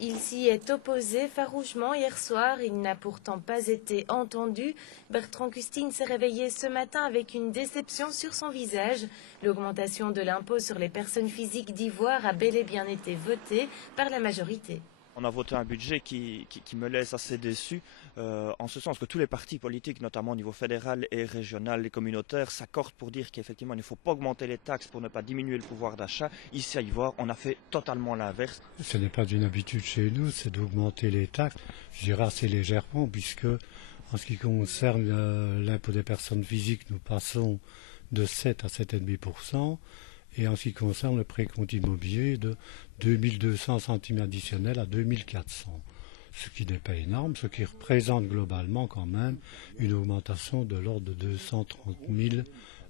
Il s'y est opposé farouchement hier soir. Il n'a pourtant pas été entendu. Bertrand Custine s'est réveillé ce matin avec une déception sur son visage. L'augmentation de l'impôt sur les personnes physiques d'Ivoire a bel et bien été votée par la majorité. On a voté un budget qui me laisse assez déçu, en ce sens que tous les partis politiques, notamment au niveau fédéral et régional et communautaire, s'accordent pour dire qu'effectivement il ne faut pas augmenter les taxes pour ne pas diminuer le pouvoir d'achat. Ici à Ivoire, on a fait totalement l'inverse. Ce n'est pas une habitude chez nous, c'est d'augmenter les taxes, je dirais assez légèrement, puisque en ce qui concerne l'impôt des personnes physiques, nous passons de 7 à 7,5%. Et en ce qui concerne le précompte immobilier, de 2200 centimes additionnels à 2400. Ce qui n'est pas énorme, ce qui représente globalement quand même une augmentation de l'ordre de 230 000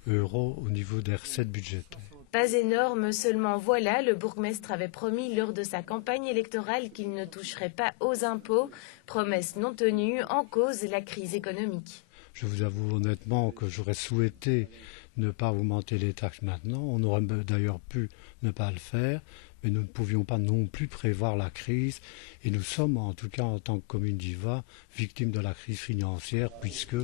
€ au niveau des recettes budgétaires. Pas énorme, seulement voilà, le bourgmestre avait promis lors de sa campagne électorale qu'il ne toucherait pas aux impôts. Promesse non tenue, en cause la crise économique. Je vous avoue honnêtement que j'aurais souhaité ne pas augmenter les taxes maintenant. On aurait d'ailleurs pu ne pas le faire, mais nous ne pouvions pas non plus prévoir la crise. Et nous sommes, en tout cas en tant que commune d'Ivoire, victimes de la crise financière, puisque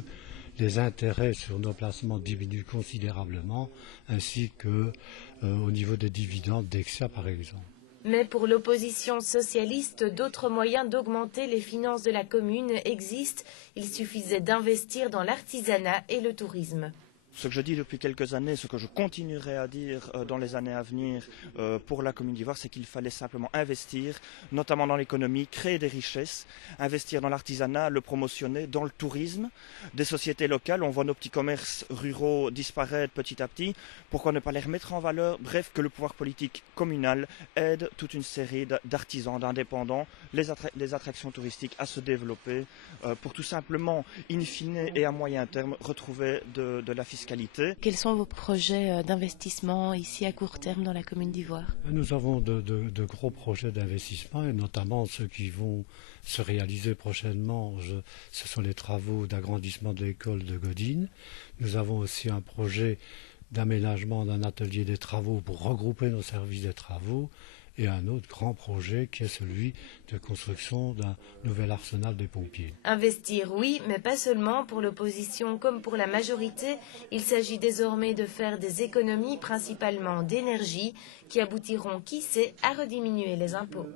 les intérêts sur nos placements diminuent considérablement, ainsi que au niveau des dividendes d'Exia par exemple. Mais pour l'opposition socialiste, d'autres moyens d'augmenter les finances de la commune existent. Il suffisait d'investir dans l'artisanat et le tourisme. Ce que je dis depuis quelques années, ce que je continuerai à dire dans les années à venir pour la commune d'Ivoire, c'est qu'il fallait simplement investir, notamment dans l'économie, créer des richesses, investir dans l'artisanat, le promotionner, dans le tourisme, des sociétés locales. On voit nos petits commerces ruraux disparaître petit à petit. Pourquoi ne pas les remettre en valeur? Bref, que le pouvoir politique communal aide toute une série d'artisans, d'indépendants, les attractions touristiques à se développer pour tout simplement, in fine et à moyen terme, retrouver de la fiscalité. Quels sont vos projets d'investissement ici à court terme dans la commune d'Ivoire? Nous avons de gros projets d'investissement et notamment ceux qui vont se réaliser prochainement. Ce sont les travaux d'agrandissement de l'école de Godine. Nous avons aussi un projet d'aménagement d'un atelier des travaux pour regrouper nos services des travaux et un autre grand projet qui est celui de construction d'un nouvel arsenal des pompiers. Investir, oui, mais pas seulement pour l'opposition comme pour la majorité. Il s'agit désormais de faire des économies, principalement d'énergie, qui aboutiront, qui sait, à rediminuer les impôts.